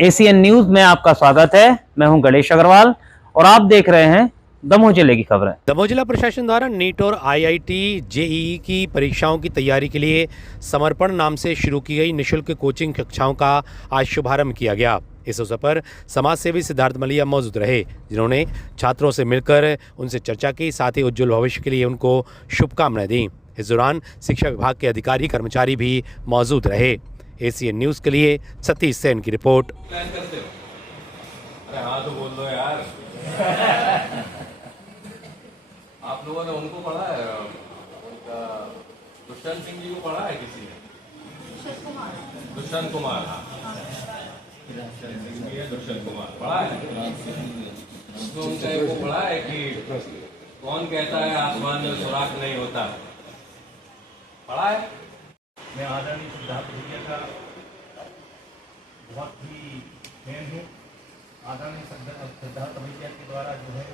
ACN news में आपका स्वागत है। मैं हूं गणेश अग्रवाल और आप देख रहे हैं दमोह जिले की खबरें। दमोह जिला प्रशासन द्वारा नीट और आईआईटी जेईई की परीक्षाओं की तैयारी के लिए समर्पण नाम से शुरू की गई निःशुल्क कोचिंग कक्षाओं का आज शुभारंभ किया गया। इस अवसर पर समाज सेवी सिद्धार्थ मलिया मौजूद रहे, जिन्होंने छात्रों से मिलकर उनसे चर्चा की, साथ ही उज्जवल भविष्य के लिए उनको शुभकामनाएं दी। इस दौरान शिक्षा विभाग के अधिकारी कर्मचारी भी मौजूद रहे। एसीएन न्यूज के लिए सतीश सेन की रिपोर्ट। अरे हाँ तो बोल दो यार। आप लोगों ने उनको पढ़ा है, दुष्यंत सिंह जी को पढ़ा है किसी ने? दुष्यंत कुमार, हाँ दुष्यंत कुमार पढ़ा है। तो उनका वो पढ़ा है कि कौन कहता है आसमान में सुराख नहीं होता, पढ़ा है? मैं आदरणीय सिद्धार्थ भैया का बहुत ही फैन हूँ। आदरणीय सिद्धार्थ भैया के द्वारा जो है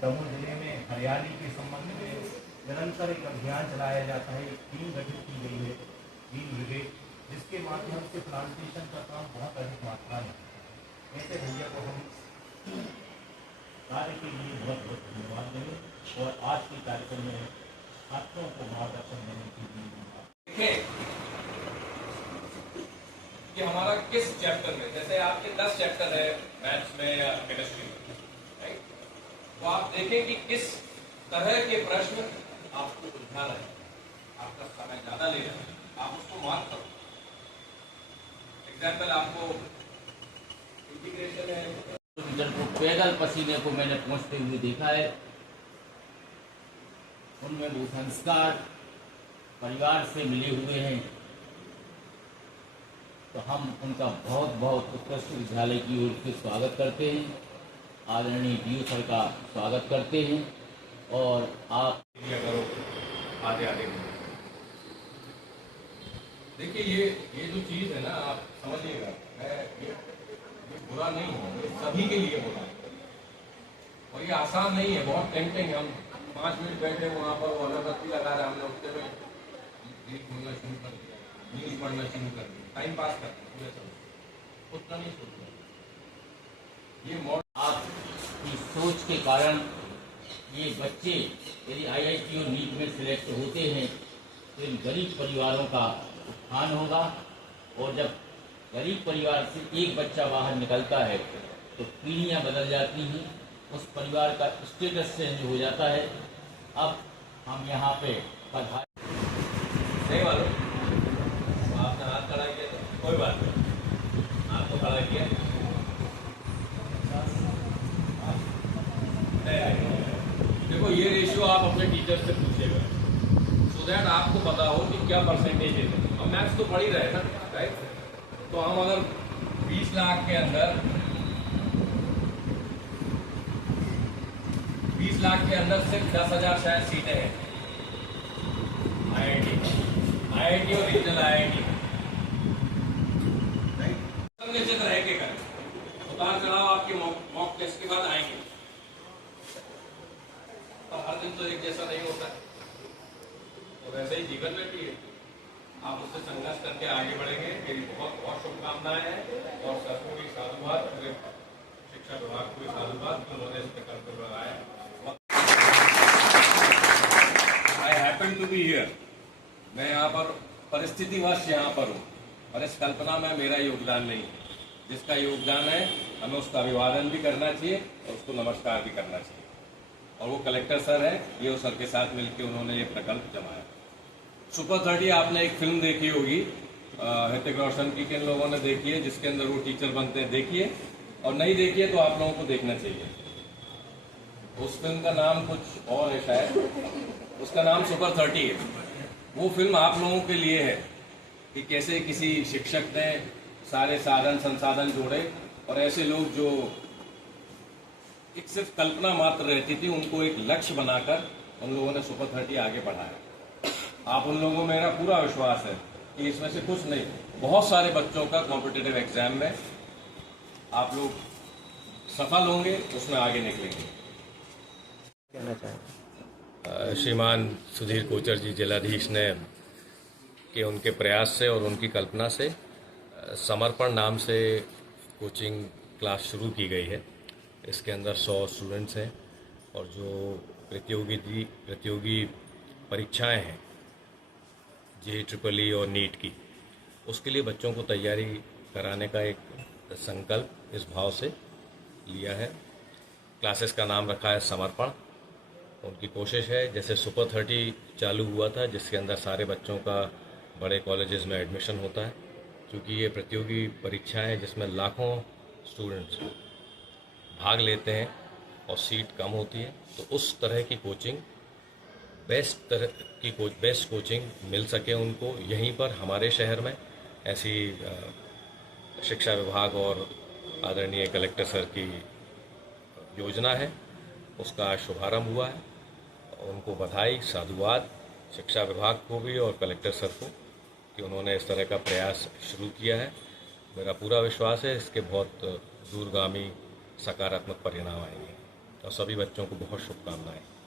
दमोह जिले में हरियाली के संबंध में निरंतर एक अभियान चलाया जाता है। एक टीम गठित की गई है, ग्रीन ब्रिगेड, जिसके माध्यम से प्लांटेशन का काम बहुत अधिक मात्रा में है। ऐसे भैया को हम कार्य के लिए बहुत बहुत धन्यवाद देंगे और आज के कार्यक्रम में छात्रों को मार्गदर्शन देने के लिए कि हमारा किस चैप्टर में, जैसे आपके 10 चैप्टर है मैथ्स में या केमिस्ट्री में, राइट? तो आप देखें कि किस तरह के प्रश्न आपको उलझा रहे हैं, आपका समय ज्यादा ले रहे हैं, आप उसको मार्क करो। एग्जाम्पल आपको इंटीग्रेशन है, को पैदल पसीने को मैंने पहुंचते हुए देखा है। उनमें वो संस्कार परिवार से मिले हुए हैं, तो हम उनका बहुत बहुत उत्कृष्ट विद्यालय की ओर से स्वागत करते हैं। आदरणीय डीओ सर का स्वागत करते हैं और आप करो आधे आधे। देखिए ये जो चीज है ना, आप समझिएगा, ये बुरा नहीं है, ये सभी के लिए बुरा है और ये आसान नहीं है, बहुत टेम्पटिंग। हम 5 मिनट बैठे वहाँ पर वो अगरबत्ती लगा रहे, हमने उसके में गीत बोलना शुरू कर दिया, न्यूज पढ़ना शुरू कर दिया, टाइम पास करते हैं, उतना नहीं सोचते। ये मॉडल आपकी सोच के कारण ये बच्चे यदि आईआईटी और नीट में सिलेक्ट होते हैं तो इन गरीब परिवारों का उत्थान होगा। और जब गरीब परिवार से एक बच्चा बाहर निकलता है तो पीढ़ियां बदल जाती हैं, उस परिवार का स्टेटस चेंज हो जाता है। अब हम यहाँ पे बधाई नहीं मालूम, तो आपने हाथ खड़ा किया तो कोई बात नहीं, आपको खड़ा किया देखो ये रेशियो आप अपने टीचर से पूछिएगा, सो दैट आपको पता हो कि क्या परसेंटेज है। अब मैथ्स तो पढ़ ही रहे ना, राइट? तो हम अगर 20 लाख के अंदर 20 लाख के अंदर सिर्फ 10,000 शायद सीटें हैं आईआईटी और रीजनल आईआईटी, निश्चित रह के करें। उतार चढ़ाव आपके मॉक टेस्ट के बाद आएंगे, और हर दिन तो एक जैसा नहीं होता है, तो वैसे ही जीवन में भी आप उससे संघर्ष करके आगे बढ़ेंगे। मेरी बहुत बहुत शुभकामनाएं हैं और सर को भी साधुवाद, पूरे शिक्षा विभाग को भी साधुवाद, उन्होंने इस प्रकल्प को लगाया। I happen to be here, मैं यहाँ पर परिस्थितिवश यहाँ पर हूँ और इस कल्पना में मेरा योगदान नहीं है। जिसका योगदान है हमें उसका अभिवादन भी करना चाहिए और उसको नमस्कार भी करना चाहिए। और वो कलेक्टर सर है, ये सर के साथ मिलकर उन्होंने ये प्रकल्प जमाया। सुपर 30 आपने एक फिल्म देखी होगी ऋतिक रोशन की, किन लोगों ने देखी है, जिसके अंदर वो टीचर बनते हैं, देखिए, और नहीं देखिए तो आप लोगों को देखना चाहिए। उस फिल्म का नाम कुछ और है शायद, उसका नाम सुपर 30 है। वो फिल्म आप लोगों के लिए है कि कैसे किसी शिक्षक ने सारे साधन संसाधन जोड़े और ऐसे लोग जो एक सिर्फ कल्पना मात्र रहती थी, उनको एक लक्ष्य बनाकर उन लोगों ने सुपर 30 आगे बढ़ाया। आप उन लोगों में मेरा पूरा विश्वास है कि इसमें से कुछ नहीं, बहुत सारे बच्चों का कॉम्पिटिटिव एग्जाम में आप लोग सफल होंगे, उसमें आगे निकलेंगे। श्रीमान सुधीर कोचर जी जिलाधीश ने के उनके प्रयास से और उनकी कल्पना से समर्पण नाम से कोचिंग क्लास शुरू की गई है। इसके अंदर 100 स्टूडेंट्स हैं और जो प्रतियोगी परीक्षाएं हैं JEE और नीट की, उसके लिए बच्चों को तैयारी कराने का एक संकल्प इस भाव से लिया है। क्लासेस का नाम रखा है समर्पण। उनकी कोशिश है, जैसे सुपर 30 चालू हुआ था जिसके अंदर सारे बच्चों का बड़े कॉलेजेस में एडमिशन होता है, क्योंकि ये प्रतियोगी परीक्षाएं हैं जिसमें लाखों स्टूडेंट्स भाग लेते हैं और सीट कम होती है, तो उस तरह की कोचिंग बेस्ट कोचिंग मिल सके उनको यहीं पर हमारे शहर में, ऐसी शिक्षा विभाग और आदरणीय कलेक्टर सर की योजना है। उसका आज शुभारंभ हुआ है। उनको बधाई, साधुवाद शिक्षा विभाग को भी और कलेक्टर सर को कि उन्होंने इस तरह का प्रयास शुरू किया है। मेरा पूरा विश्वास है इसके बहुत दूरगामी सकारात्मक परिणाम आएंगे और सभी बच्चों को बहुत शुभकामनाएं।